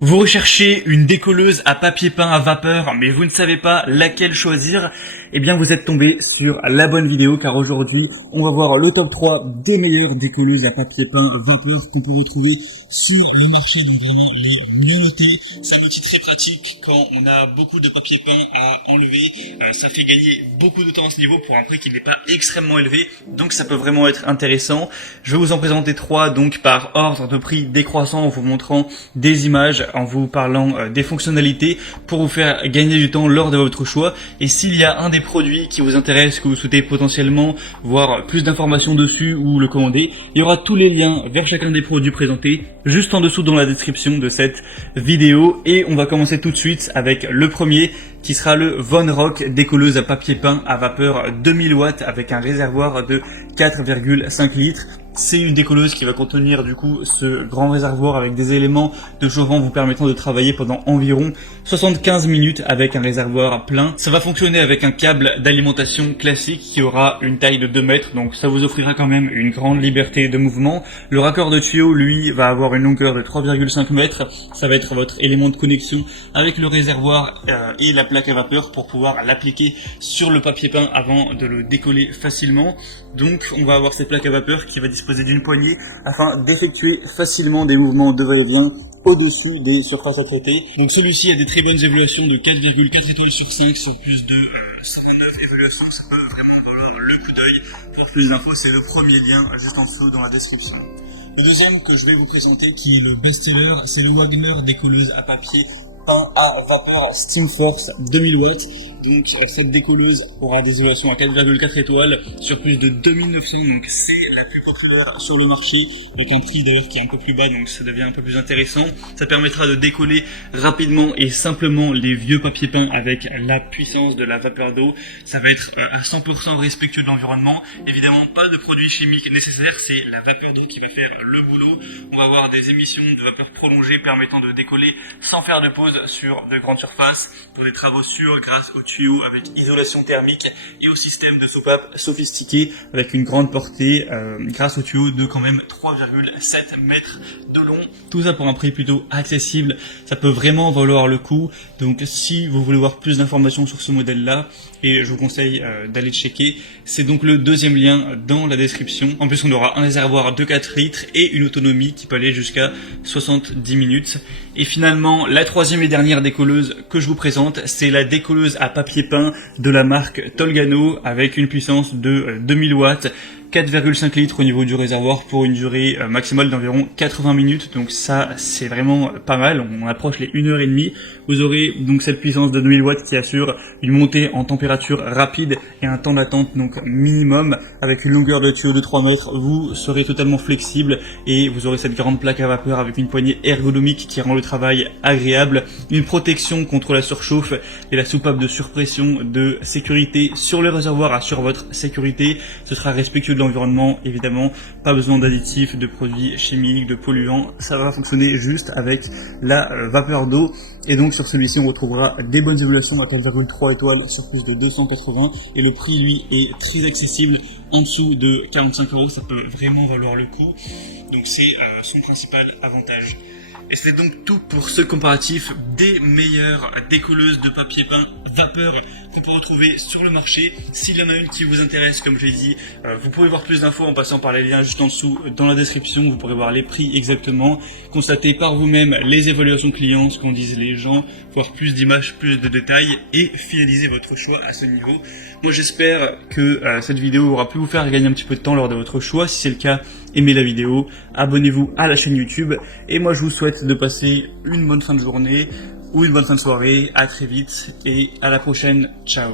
Vous recherchez une décolleuse à papier peint à vapeur, mais vous ne savez pas laquelle choisir? Eh bien, vous êtes tombé sur la bonne vidéo, car aujourd'hui, on va voir le top 3 des meilleures décolleuses à papier peint vapeur que vous pouvez trouver sur le marché, donc vraiment les mieux notés. C'est un outil très pratique quand on a beaucoup de papier peint à enlever. Ça fait gagner beaucoup de temps à ce niveau pour un prix qui n'est pas extrêmement élevé, donc ça peut vraiment être intéressant. Je vais vous en présenter 3, donc par ordre de prix décroissant, en vous montrant des images, en vous parlant des fonctionnalités pour vous faire gagner du temps lors de votre choix. Et s'il y a un des produits qui vous intéresse, que vous souhaitez potentiellement voir plus d'informations dessus ou le commander, il y aura tous les liens vers chacun des produits présentés juste en dessous dans la description de cette vidéo. Et on va commencer tout de suite avec le premier qui sera le Von Rock décolleuse à papier peint à vapeur 2000 watts avec un réservoir de 4,5 litres. C'est une décolleuse qui va contenir du coup ce grand réservoir avec des éléments de chauffant vous permettant de travailler pendant environ 75 minutes avec un réservoir plein. Ça va fonctionner avec un câble d'alimentation classique qui aura une taille de 2 mètres, donc ça vous offrira quand même une grande liberté de mouvement. Le raccord de tuyau, lui, va avoir une longueur de 3,5 mètres. Ça va être votre élément de connexion avec le réservoir et la plaque à vapeur pour pouvoir l'appliquer sur le papier peint avant de le décoller facilement. Donc on va avoir cette plaque à vapeur qui va disposer d'une poignée afin d'effectuer facilement des mouvements de va-et-vient au-dessus des surfaces à traiter. Donc celui-ci a des très bonnes évaluations de 4,4 étoiles sur 5 sur plus de 129 évaluations. Ça peut vraiment valoir le coup d'œil. Pour plus d'infos, c'est le premier lien juste en dessous dans la description. Le deuxième que je vais vous présenter, qui est le best-seller, c'est le Wagner décolleuse à papier peint à vapeur Steam Force 2000 watts. Donc cette décolleuse aura des évaluations à 4,4 étoiles sur plus de 2900, donc c'est la plus populaire sur le marché, avec un prix d'ailleurs qui est un peu plus bas, donc ça devient un peu plus intéressant. Ça permettra de décoller rapidement et simplement les vieux papiers peints avec la puissance de la vapeur d'eau. Ça va être à 100% respectueux de l'environnement. Évidemment, pas de produits chimiques nécessaires, c'est la vapeur d'eau qui va faire le boulot. On va avoir des émissions de vapeur prolongées permettant de décoller sans faire de pause sur de grandes surfaces, pour des travaux sûrs grâce aux tuyaux avec isolation thermique et au système de soupape sophistiqué avec une grande portée grâce aux tuyaux de quand même 3,7 mètres de long. Tout ça pour un prix plutôt accessible, ça peut vraiment valoir le coup. Donc si vous voulez voir plus d'informations sur ce modèle là, et je vous conseille d'aller checker, c'est donc le deuxième lien dans la description. En plus on aura un réservoir de 4 litres et une autonomie qui peut aller jusqu'à 70 minutes. Et finalement la troisième et dernière décolleuse que je vous présente, c'est la décolleuse à papier peint de la marque Tolgano avec une puissance de 2000 watts. 4,5 litres au niveau du réservoir pour une durée maximale d'environ 80 minutes. Donc ça, c'est vraiment pas mal. On approche les 1h30. Vous aurez donc cette puissance de 2000 watts qui assure une montée en température rapide et un temps d'attente donc minimum. Avec une longueur de tuyau de 3 mètres, vous serez totalement flexible et vous aurez cette grande plaque à vapeur avec une poignée ergonomique qui rend le travail agréable. Une protection contre la surchauffe et la soupape de surpression de sécurité sur le réservoir assure votre sécurité. Ce sera respectueux de l'environnement, évidemment, pas besoin d'additifs, de produits chimiques, de polluants, ça va fonctionner juste avec la vapeur d'eau. Et donc sur celui-ci on retrouvera des bonnes évaluations à 4,3 étoiles sur plus de 280 et le prix lui est très accessible, en dessous de 45 €, ça peut vraiment valoir le coup. Donc c'est son principal avantage. Et c'est donc tout pour ce comparatif des meilleures décolleuses de papier peint vapeur qu'on peut retrouver sur le marché. S'il y en a une qui vous intéresse, comme je l'ai dit, vous pouvez voir plus d'infos en passant par les liens juste en dessous dans la description. Vous pourrez voir les prix exactement, constater par vous-même les évaluations clients, ce qu'en disent les gens, voir plus d'images, plus de détails et finaliser votre choix à ce niveau. Moi j'espère que cette vidéo aura pu vous faire gagner un petit peu de temps lors de votre choix. Si c'est le cas, aimez la vidéo, abonnez-vous à la chaîne YouTube et moi je vous souhaite de passer une bonne fin de journée ou une bonne fin de soirée. À très vite et à la prochaine. Ciao.